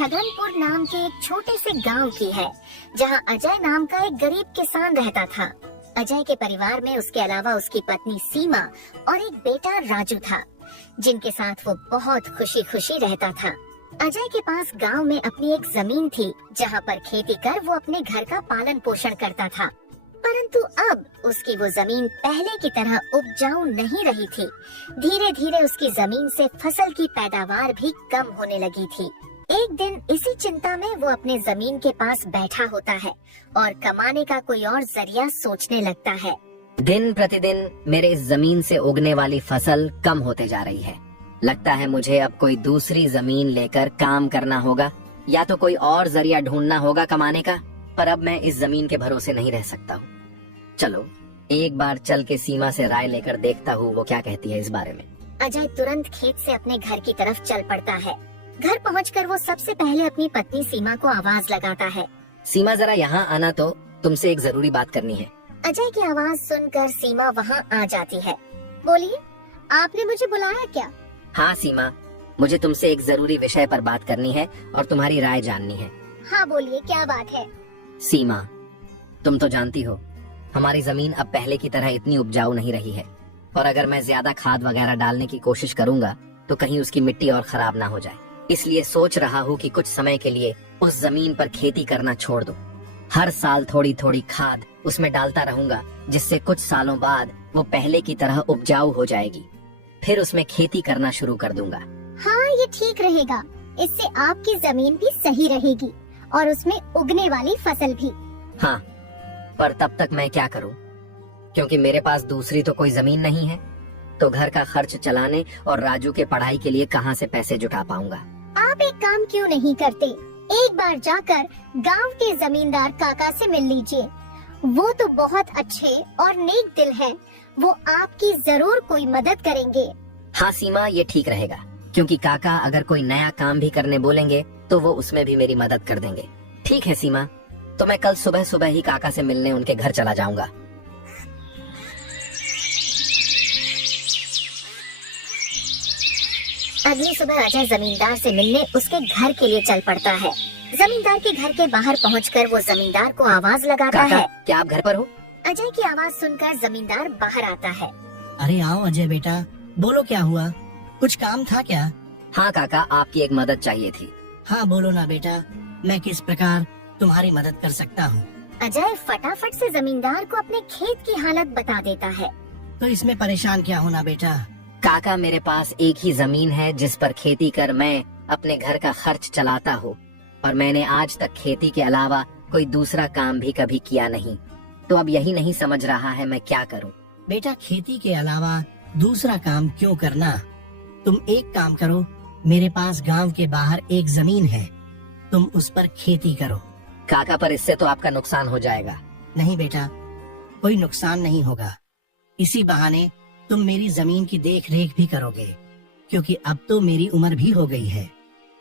छगनपुर नाम के एक छोटे से गांव की है, जहां अजय नाम का एक गरीब किसान रहता था। अजय के परिवार में उसके अलावा उसकी पत्नी सीमा और एक बेटा राजू था, जिनके साथ वो बहुत खुशी खुशी रहता था। अजय के पास गांव में अपनी एक जमीन थी, जहां पर खेती कर वो अपने घर का पालन पोषण करता था। परंतु अब उसकी वो जमीन पहले की तरह उपजाऊ नहीं रही थी। धीरे धीरे उसकी जमीन से फसल की पैदावार भी कम होने लगी थी। एक दिन इसी चिंता में वो अपने जमीन के पास बैठा होता है और कमाने का कोई और जरिया सोचने लगता है। दिन प्रतिदिन मेरे इस जमीन से उगने वाली फसल कम होते जा रही है। लगता है मुझे अब कोई दूसरी जमीन लेकर काम करना होगा, या तो कोई और जरिया ढूंढना होगा कमाने का। पर अब मैं इस जमीन के भरोसे नहीं रह सकता हूँ। चलो एक बार चल के सीमा से राय लेकर देखता हूँ वो क्या कहती है इस बारे में। अजय तुरंत खेत से अपने घर की तरफ चल पड़ता है। घर पहुंचकर वो सबसे पहले अपनी पत्नी सीमा को आवाज लगाता है। सीमा जरा यहाँ आना, तो तुमसे एक जरूरी बात करनी है। अजय की आवाज सुनकर सीमा वहाँ आ जाती है। बोलिए, आपने मुझे बुलाया क्या? हाँ सीमा, मुझे तुमसे एक जरूरी विषय पर बात करनी है और तुम्हारी राय जाननी है। हाँ बोलिए, क्या बात है? सीमा, तुम तो जानती हो हमारी जमीन अब पहले की तरह इतनी उपजाऊ नहीं रही है, और अगर मैं ज्यादा खाद वगैरह डालने की कोशिश करूंगा तो कहीं उसकी मिट्टी और खराब ना हो जाए। इसलिए सोच रहा हूँ कि कुछ समय के लिए उस जमीन पर खेती करना छोड़ दूं। हर साल थोड़ी थोड़ी खाद उसमें डालता रहूंगा, जिससे कुछ सालों बाद वो पहले की तरह उपजाऊ हो जाएगी। फिर उसमें खेती करना शुरू कर दूंगा। हाँ, ये ठीक रहेगा। इससे आपकी जमीन भी सही रहेगी और उसमें उगने वाली फसल भी। हाँ, पर तब तक मैं क्या करूं? क्योंकि मेरे पास दूसरी तो कोई जमीन नहीं है, तो घर का खर्च चलाने और राजू के पढ़ाई के लिए कहां से पैसे जुटा पाऊंगा। आप एक काम क्यों नहीं करते? एक बार जाकर गांव के जमींदार काका से मिल लीजिए। वो तो बहुत अच्छे और नेक दिल हैं। वो आपकी जरूर कोई मदद करेंगे। हाँ सीमा, ये ठीक रहेगा, क्योंकि काका अगर कोई नया काम भी करने बोलेंगे तो वो उसमें भी मेरी मदद कर देंगे। ठीक है सीमा, तो मैं कल सुबह सुबह ही काका से मिलने उनके घर चला जाऊंगा। अगली सुबह अजय जमींदार से मिलने उसके घर के लिए चल पड़ता है। जमींदार के घर के बाहर पहुंचकर वो जमींदार को आवाज लगाता काका, है। क्या आप घर पर हो? अजय की आवाज सुनकर जमींदार बाहर आता है। अरे आओ अजय बेटा, बोलो क्या हुआ? कुछ काम था क्या? हाँ काका, आपकी एक मदद चाहिए थी। हाँ बोलो ना बेटा, मैं किस प्रकार तुम्हारी मदद कर सकता हूँ? अजय फटाफट से जमींदार को अपने खेत की हालत बता देता है। तो इसमें परेशान क्या होना बेटा? काका, मेरे पास एक ही जमीन है जिस पर खेती कर मैं अपने घर का खर्च चलाता हूँ, और मैंने आज तक खेती के अलावा कोई दूसरा काम भी कभी किया नहीं। तो अब यही नहीं समझ रहा है मैं क्या करूँ। बेटा, खेती के अलावा दूसरा काम क्यों करना? तुम एक काम करो, मेरे पास गांव के बाहर एक जमीन है, तुम उस पर खेती करो। काका, पर इससे तो आपका नुकसान हो जाएगा। नहीं बेटा, कोई नुकसान नहीं होगा। इसी बहाने तुम मेरी जमीन की देख रेख भी करोगे, क्योंकि अब तो मेरी उम्र भी हो गई है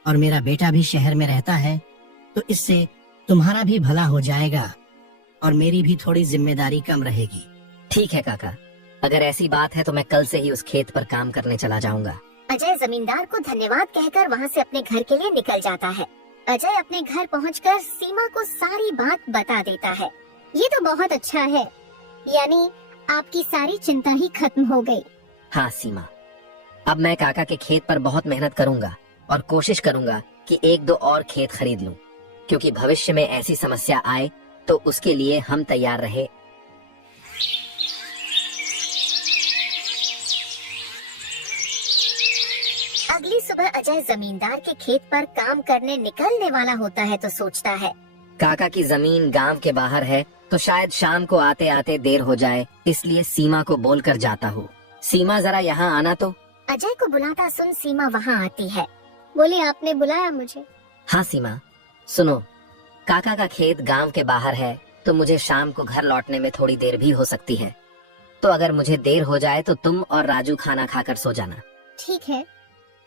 और मेरा बेटा भी शहर में रहता है। तो इससे तुम्हारा भी भला हो जाएगा और मेरी भी थोड़ी जिम्मेदारी कम रहेगी। ठीक है काका, अगर ऐसी बात है तो मैं कल से ही उस खेत पर काम करने चला जाऊंगा। अजय जमींदार को धन्यवाद कहकर वहाँ से अपने घर के लिए निकल जाता है। अजय अपने घर पहुंचकर सीमा को सारी बात बता देता है। ये तो बहुत अच्छा है, यानी आपकी सारी चिंता ही खत्म हो गई। हाँ सीमा, अब मैं काका के खेत पर बहुत मेहनत करूंगा और कोशिश करूंगा कि एक दो और खेत खरीद लूं, क्योंकि भविष्य में ऐसी समस्या आए तो उसके लिए हम तैयार रहे। अगली सुबह अजय जमींदार के खेत पर काम करने निकलने वाला होता है तो सोचता है, काका की जमीन गांव के बाहर है, तो शायद शाम को आते आते देर हो जाए, इसलिए सीमा को बोलकर जाता हूँ। सीमा, जरा यहाँ आना तो। अजय को बुलाता सुन सीमा वहाँ आती है। बोले, आपने बुलाया मुझे? हाँ सीमा, सुनो, काका का खेत गांव के बाहर है, तो मुझे शाम को घर लौटने में थोड़ी देर भी हो सकती है। तो अगर मुझे देर हो जाए तो तुम और राजू खाना खाकर सो जाना। ठीक है,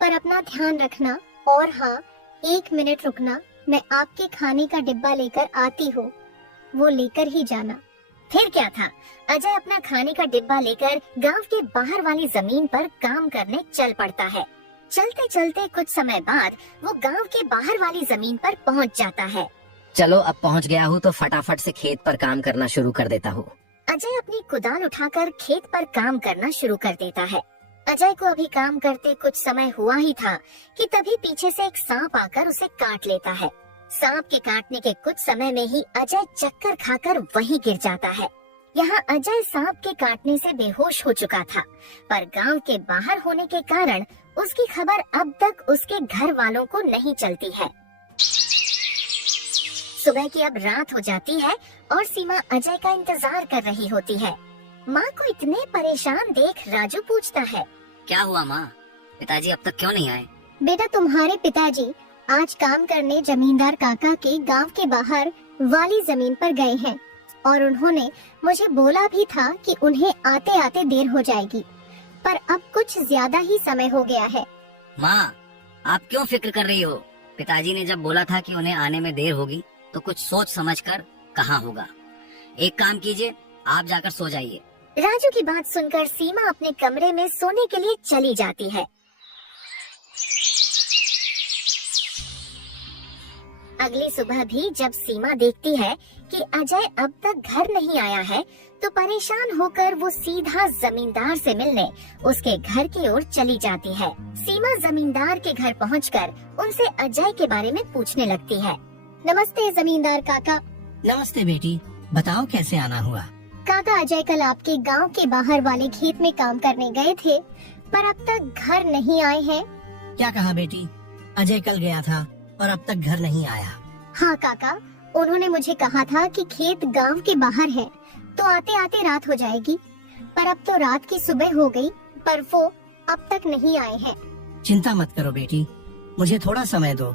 पर अपना ध्यान रखना। और हाँ, 1 मिनट रुकना, मैं आपके खाने का डिब्बा लेकर आती हूँ, वो लेकर ही जाना। फिर क्या था, अजय अपना खाने का डिब्बा लेकर गांव के बाहर वाली जमीन पर काम करने चल पड़ता है। चलते चलते कुछ समय बाद वो गांव के बाहर वाली जमीन पर पहुंच जाता है। चलो अब पहुंच गया हूँ तो फटाफट से खेत पर काम करना शुरू कर देता हूँ। अजय अपनी कुदाल उठाकर खेत पर काम करना शुरू कर देता है। अजय को अभी काम करते कुछ समय हुआ ही था कि तभी पीछे से एक सांप आकर उसे काट लेता है। सांप के काटने के कुछ समय में ही अजय चक्कर खाकर वहीं गिर जाता है। यहाँ अजय सांप के काटने से बेहोश हो चुका था, पर गांव के बाहर होने के कारण उसकी खबर अब तक उसके घर वालों को नहीं चलती है। सुबह की अब रात हो जाती है और सीमा अजय का इंतजार कर रही होती है। माँ को इतने परेशान देख राजू पूछता है, क्या हुआ माँ, पिताजी अब तक क्यों नहीं आए? बेटा तुम्हारे पिताजी आज काम करने जमींदार काका के गांव के बाहर वाली जमीन पर गए हैं और उन्होंने मुझे बोला भी था कि उन्हें आते आते देर हो जाएगी, पर अब कुछ ज्यादा ही समय हो गया है। माँ आप क्यों फिक्र कर रही हो? पिताजी ने जब बोला था कि उन्हें आने में देर होगी तो कुछ सोच समझकर कहा होगा। एक काम कीजिए, आप जाकर सो जाइए। राजू की बात सुनकर सीमा अपने कमरे में सोने के लिए चली जाती है। अगली सुबह भी जब सीमा देखती है कि अजय अब तक घर नहीं आया है, तो परेशान होकर वो सीधा जमींदार से मिलने उसके घर की ओर चली जाती है। सीमा जमींदार के घर पहुंचकर उनसे अजय के बारे में पूछने लगती है। नमस्ते जमींदार काका। नमस्ते बेटी, बताओ कैसे आना हुआ? काका अजय कल आपके गांव के बाहर वाले खेत में काम करने गए थे, पर अब तक घर नहीं आए हैं। क्या कहा बेटी? अजय कल गया था और अब तक घर नहीं आया? हाँ काका, उन्होंने मुझे कहा था कि खेत गांव के बाहर है तो आते आते रात हो जाएगी, पर अब तो रात की सुबह हो गई, पर वो अब तक नहीं आए हैं। चिंता मत करो बेटी, मुझे थोड़ा समय दो,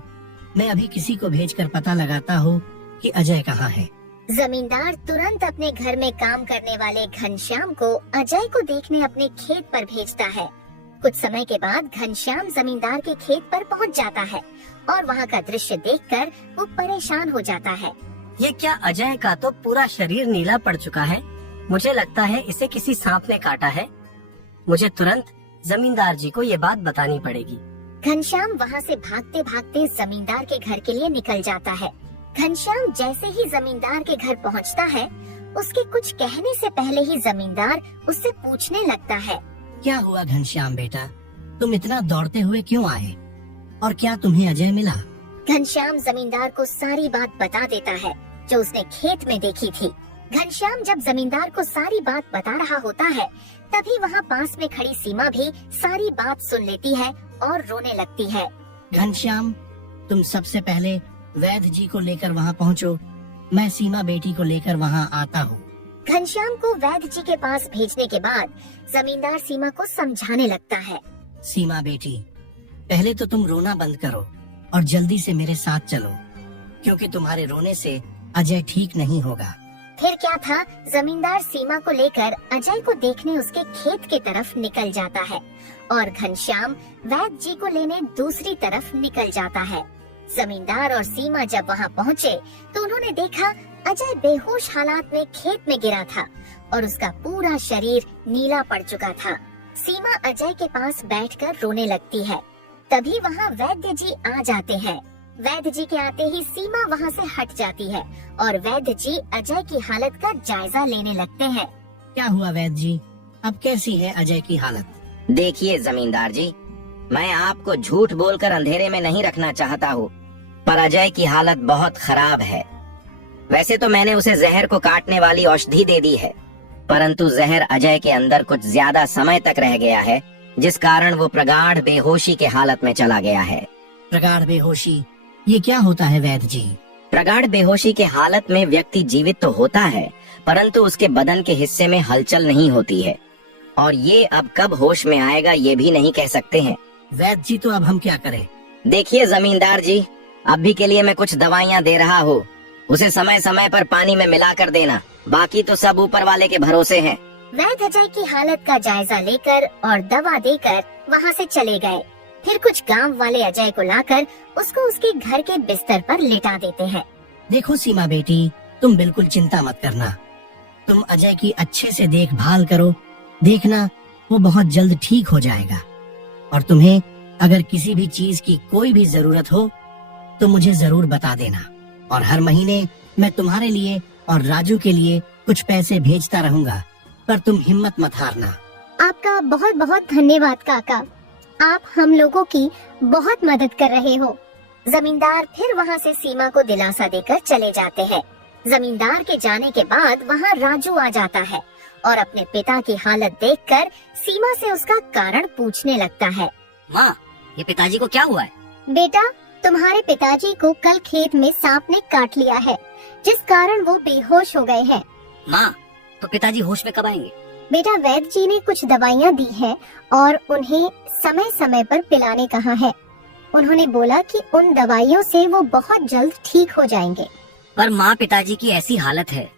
मैं अभी किसी को भेजकर पता लगाता हूँ कि अजय कहाँ है। जमींदार तुरंत अपने घर में काम करने वाले घनश्याम को अजय को देखने अपने खेत पर भेजता है। कुछ समय के बाद घनश्याम जमींदार के खेत पर पहुंच जाता है और वहां का दृश्य देखकर वो परेशान हो जाता है। ये क्या, अजय का तो पूरा शरीर नीला पड़ चुका है। मुझे लगता है इसे किसी सांप ने काटा है। मुझे तुरंत जमींदार जी को ये बात बतानी पड़ेगी। घनश्याम वहां से भागते भागते जमींदार के घर के लिए निकल जाता है। घनश्याम जैसे ही जमींदार के घर पहुंचता है, उसके कुछ कहने से पहले ही जमींदार उससे पूछने लगता है। क्या हुआ घनश्याम बेटा, तुम इतना दौड़ते हुए क्यों आए और क्या तुम्हें अजय मिला? घनश्याम जमींदार को सारी बात बता देता है जो उसने खेत में देखी थी। घनश्याम जब जमींदार को सारी बात बता रहा होता है, तभी वहाँ पास में खड़ी सीमा भी सारी बात सुन लेती है और रोने लगती है। घनश्याम, तुम सबसे पहले वैद्य जी को लेकर वहाँ पहुँचो, मैं सीमा बेटी को लेकर वहाँ आता हूँ। घनश्याम को वैद्य जी के पास भेजने के बाद जमींदार सीमा को समझाने लगता है। सीमा बेटी, पहले तो तुम रोना बंद करो और जल्दी से मेरे साथ चलो, क्योंकि तुम्हारे रोने से अजय ठीक नहीं होगा। फिर क्या था, जमींदार सीमा को लेकर अजय को देखने उसके खेत की तरफ निकल जाता है और घनश्याम वैद्य जी को लेने दूसरी तरफ निकल जाता है। जमींदार और सीमा जब वहां पहुंचे तो उन्होंने देखा अजय बेहोश हालात में खेत में गिरा था और उसका पूरा शरीर नीला पड़ चुका था। सीमा अजय के पास बैठकर रोने लगती है। तभी वहां वैद्य जी आ जाते हैं। वैद्य जी के आते ही सीमा वहां से हट जाती है और वैद्य जी अजय की हालत का जायजा लेने लगते हैं। क्या हुआ वैद्य जी, अब कैसी है अजय की हालत? देखिए जमींदार जी, मैं आपको झूठ बोलकर अंधेरे में नहीं रखना चाहता हूँ, पर अजय की हालत बहुत खराब है। वैसे तो मैंने उसे जहर को काटने वाली औषधि दे दी है, परंतु जहर अजय के अंदर कुछ ज्यादा समय तक रह गया है, जिस कारण वो प्रगाढ़ बेहोशी के हालत में चला गया है। प्रगाढ़ बेहोशी, ये क्या होता है वैद्य जी? प्रगाढ़ बेहोशी के हालत में व्यक्ति जीवित तो होता है, परंतु उसके बदन के हिस्से में हलचल नहीं होती है, और ये अब कब होश में आएगा ये भी नहीं कह सकते हैं। वैद्य जी, तो अब हम क्या करें? देखिए जमींदार जी, अभी के लिए मैं कुछ दवाइयाँ दे रहा हूँ, उसे समय समय पर पानी में मिला कर देना, बाकी तो सब ऊपर वाले के भरोसे हैं। वैद्य अजय की हालत का जायजा लेकर और दवा देकर वहां से चले गए। फिर कुछ गांव वाले अजय को लाकर उसको उसके घर के बिस्तर पर लिटा देते हैं। देखो सीमा बेटी, तुम बिल्कुल चिंता मत करना, तुम अजय की अच्छे से देखभाल करो, देखना वो बहुत जल्द ठीक हो जाएगा और तुम्हें अगर किसी भी चीज की कोई भी जरूरत हो तो मुझे जरूर बता देना, और हर महीने मैं तुम्हारे लिए और राजू के लिए कुछ पैसे भेजता रहूंगा, पर तुम हिम्मत मत हारना। आपका बहुत बहुत धन्यवाद काका, आप हम लोगों की बहुत मदद कर रहे हो। जमींदार फिर वहाँ से सीमा को दिलासा देकर चले जाते हैं। जमींदार के जाने के बाद वहाँ राजू आ जाता है और अपने पिता की हालत देखकर सीमा से उसका कारण पूछने लगता है। माँ, ये पिताजी को क्या हुआ है? बेटा, तुम्हारे पिताजी को कल खेत में सांप ने काट लिया है, जिस कारण वो बेहोश हो गए हैं। माँ, तो पिताजी होश में कब आएंगे? बेटा, वैद्य जी ने कुछ दवाइयाँ दी हैं और उन्हें समय समय पर पिलाने कहा है। उन्होंने बोला कि उन दवाइयों से वो बहुत जल्द ठीक हो जाएंगे। पर माँ, पिताजी की ऐसी हालत है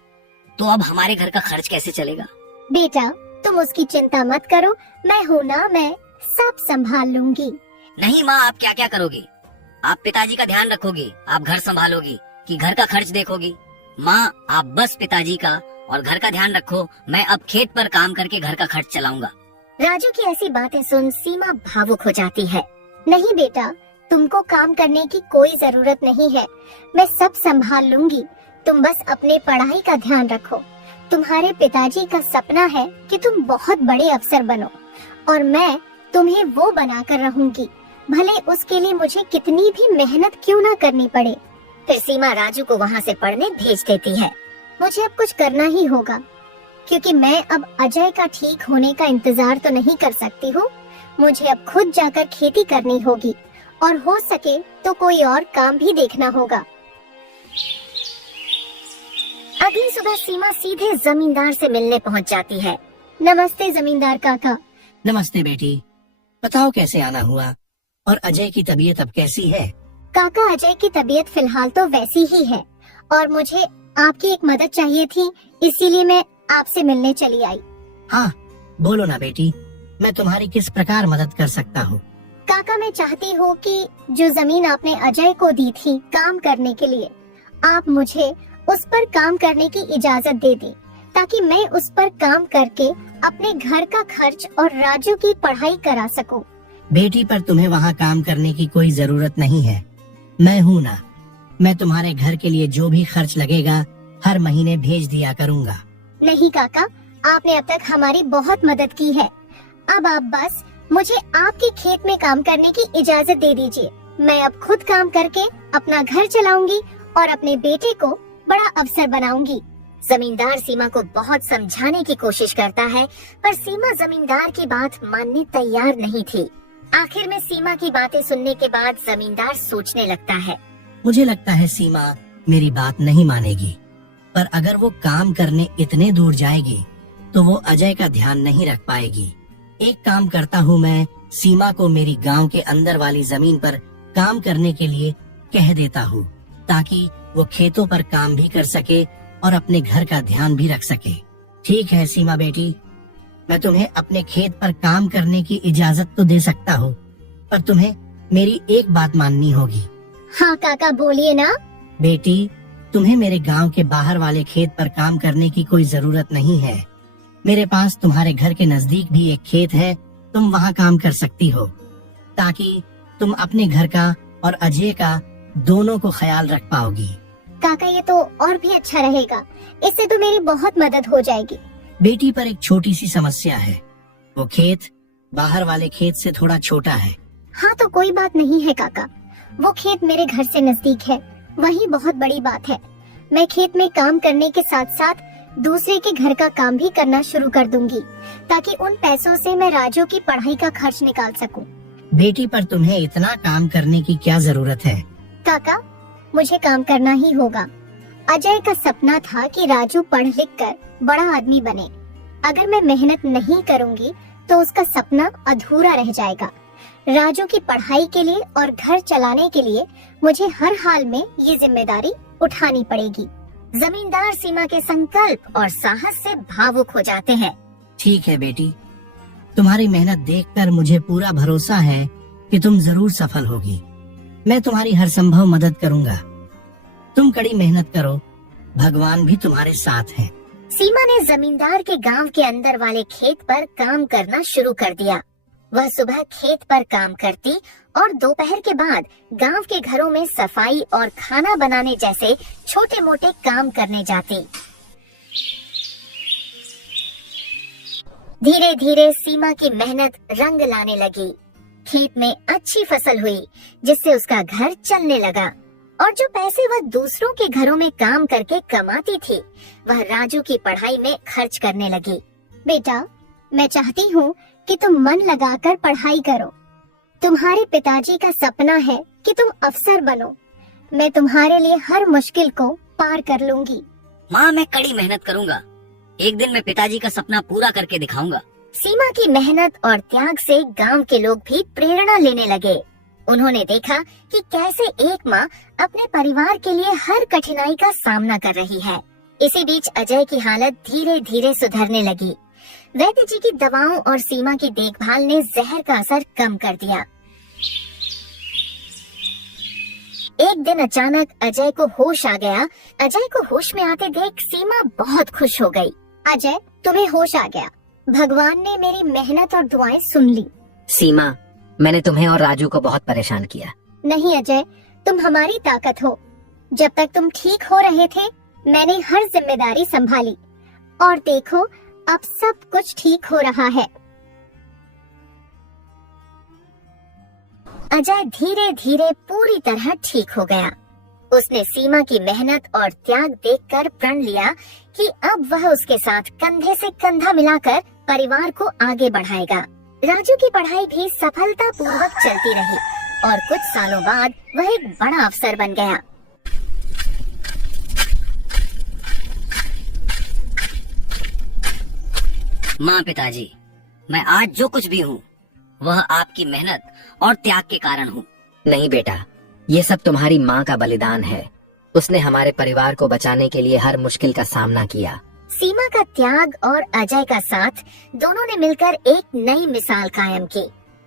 तो अब हमारे घर का खर्च कैसे चलेगा? बेटा, तुम उसकी चिंता मत करो, मैं हूँ ना, मैं सब संभाल लूंगी। नहीं माँ, आप क्या क्या करोगी? आप पिताजी का ध्यान रखोगी, आप घर संभालोगी कि घर का खर्च देखोगी? माँ, आप बस पिताजी का और घर का ध्यान रखो, मैं अब खेत पर काम करके घर का खर्च चलाऊंगा। राजू की ऐसी बातें सुन सीमा भावुक हो जाती है। नहीं बेटा, तुमको काम करने की कोई जरूरत नहीं है, मैं सब संभाल लूंगी, तुम बस अपने पढ़ाई का ध्यान रखो। तुम्हारे पिताजी का सपना है कि तुम बहुत बड़े अफसर बनो और मैं तुम्हें वो बनाकर रहूंगी, भले उसके लिए मुझे कितनी भी मेहनत क्यों ना करनी पड़े। फिर सीमा राजू को वहाँ से पढ़ने भेज देती है। मुझे अब कुछ करना ही होगा, क्योंकि मैं अब अजय का ठीक होने का इंतजार तो नहीं कर सकती हूँ। मुझे अब खुद जाकर खेती करनी होगी और हो सके तो कोई और काम भी देखना होगा। अगली सुबह सीमा सीधे जमींदार से मिलने पहुँच जाती है। नमस्ते जमींदार काका। नमस्ते बेटी, बताओ कैसे आना हुआ और अजय की तबीयत अब कैसी है? काका, अजय की तबीयत फिलहाल तो वैसी ही है और मुझे आपकी एक मदद चाहिए थी, इसीलिए मैं आपसे मिलने चली आई। हाँ, बोलो ना बेटी, मैं तुम्हारी किस प्रकार मदद कर सकता हूँ? काका, मैं चाहती हूँ कि जो जमीन आपने अजय को दी थी काम करने के लिए, आप मुझे उस पर काम करने की इजाजत दे दें, ताकि मैं उस पर काम करके अपने घर का खर्च और राजू की पढ़ाई करा सकूं। बेटी, पर तुम्हें वहाँ काम करने की कोई जरूरत नहीं है, मैं हूँ ना, मैं तुम्हारे घर के लिए जो भी खर्च लगेगा हर महीने भेज दिया करूँगा। नहीं काका, आपने अब तक हमारी बहुत मदद की है, अब आप बस मुझे आपके खेत में काम करने की इजाजत दे दीजिए। मैं अब खुद काम करके अपना घर चलाऊंगी और अपने बेटे को बड़ा अफसर बनाऊंगी। जमींदार सीमा को बहुत समझाने की कोशिश करता है, पर सीमा जमींदार की बात मानने तैयार नहीं थी। आखिर में सीमा की बातें सुनने के बाद जमींदार सोचने लगता है। मुझे लगता है सीमा मेरी बात नहीं मानेगी, पर अगर वो काम करने इतने दूर जाएगी तो वो अजय का ध्यान नहीं रख पाएगी। एक काम करता हूँ, मैं सीमा को मेरी गांव के अंदर वाली जमीन पर काम करने के लिए कह देता हूँ, ताकि वो खेतों पर काम भी कर सके और अपने घर का ध्यान भी रख सके। ठीक है सीमा बेटी, मैं तुम्हें अपने खेत पर काम करने की इजाजत तो दे सकता हूँ, पर तुम्हें मेरी एक बात माननी होगी। हाँ काका, बोलिए ना। बेटी, तुम्हें मेरे गांव के बाहर वाले खेत पर काम करने की कोई जरूरत नहीं है। मेरे पास तुम्हारे घर के नजदीक भी एक खेत है, तुम वहाँ काम कर सकती हो, ताकि तुम अपने घर का और अजय का दोनों को ख्याल रख पाओगी। काका, ये तो और भी अच्छा रहेगा, इससे तो मेरी बहुत मदद हो जाएगी। बेटी, पर एक छोटी सी समस्या है, वो खेत बाहर वाले खेत से थोड़ा छोटा है। हाँ तो कोई बात नहीं है काका, वो खेत मेरे घर से नजदीक है, वही बहुत बड़ी बात है। मैं खेत में काम करने के साथ साथ दूसरे के घर का काम भी करना शुरू कर दूंगी, ताकि उन पैसों से मैं राजू की पढ़ाई का खर्च निकाल सकूं। बेटी, पर तुम्हें इतना काम करने की क्या जरूरत है? काका, मुझे काम करना ही होगा। अजय का सपना था कि राजू पढ़ लिख कर बड़ा आदमी बने। अगर मैं मेहनत नहीं करूंगी तो उसका सपना अधूरा रह जाएगा। राजू की पढ़ाई के लिए और घर चलाने के लिए मुझे हर हाल में ये जिम्मेदारी उठानी पड़ेगी। जमींदार सीमा के संकल्प और साहस से भावुक हो जाते हैं। ठीक है बेटी, तुम्हारी मेहनत देखकर मुझे पूरा भरोसा है कि तुम जरूर सफल होगी। मैं तुम्हारी हर संभव मदद करूंगा। तुम कड़ी मेहनत करो, भगवान भी तुम्हारे साथ है। सीमा ने जमींदार के गांव के अंदर वाले खेत पर काम करना शुरू कर दिया। वह सुबह खेत पर काम करती और दोपहर के बाद गांव के घरों में सफाई और खाना बनाने जैसे छोटे मोटे काम करने जाती। धीरे धीरे सीमा की मेहनत रंग लाने लगी। खेत में अच्छी फसल हुई जिससे उसका घर चलने लगा और जो पैसे वह दूसरों के घरों में काम करके कमाती थी वह राजू की पढ़ाई में खर्च करने लगी। बेटा, मैं चाहती हूँ कि तुम मन लगाकर पढ़ाई करो। तुम्हारे पिताजी का सपना है कि तुम अफसर बनो। मैं तुम्हारे लिए हर मुश्किल को पार कर लूंगी। माँ, मैं कड़ी मेहनत करूँगा। एक दिन मैं पिताजी का सपना पूरा करके दिखाऊंगा। सीमा की मेहनत और त्याग से गांव के लोग भी प्रेरणा लेने लगे। उन्होंने देखा कि कैसे एक माँ अपने परिवार के लिए हर कठिनाई का सामना कर रही है। इसी बीच अजय की हालत धीरे धीरे सुधरने लगी। वैद्य जी की दवाओं और सीमा की देखभाल ने जहर का असर कम कर दिया। एक दिन अचानक अजय को होश आ गया। अजय को होश में आते देख सीमा बहुत खुश हो गई। अजय, तुम्हें होश आ गया। भगवान ने मेरी मेहनत और दुआएं सुन ली। सीमा, मैंने तुम्हें और राजू को बहुत परेशान किया। नहीं अजय, तुम हमारी ताकत हो। जब तक तुम ठीक हो रहे थे मैंने हर जिम्मेदारी संभाली और देखो अब सब कुछ ठीक हो रहा है। अजय धीरे धीरे पूरी तरह ठीक हो गया। उसने सीमा की मेहनत और त्याग देखकर प्रण लिया कि अब वह उसके साथ कंधे से कंधा मिलाकर परिवार को आगे बढ़ाएगा। राजू की पढ़ाई भी सफलता पूर्वक चलती रही और कुछ सालों बाद वह एक बड़ा अफसर बन गया। माँ, पिताजी, मैं आज जो कुछ भी हूँ वह आपकी मेहनत और त्याग के कारण हूँ। नहीं बेटा, ये सब तुम्हारी माँ का बलिदान है। उसने हमारे परिवार को बचाने के लिए हर मुश्किल का सामना किया। सीमा का त्याग और अजय का साथ दोनों ने मिलकर एक नई मिसाल कायम की।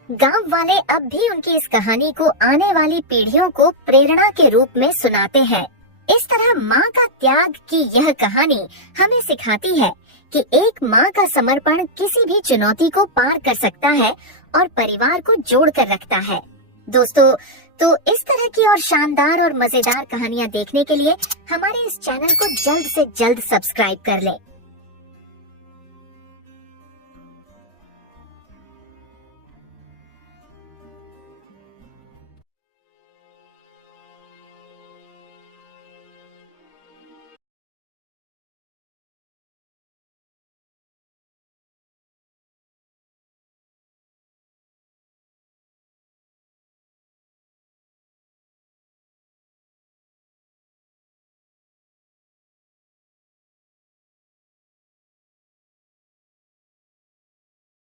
गांव वाले अब भी उनकी इस कहानी को आने वाली पीढ़ियों को प्रेरणा के रूप में सुनाते हैं। इस तरह माँ का त्याग की यह कहानी हमें सिखाती है कि एक माँ का समर्पण किसी भी चुनौती को पार कर सकता है और परिवार को जोड़ कर रखता है। दोस्तों, तो इस तरह की और शानदार और मजेदार कहानियाँ देखने के लिए हमारे इस चैनल को जल्द से जल्द सब्सक्राइब कर लें।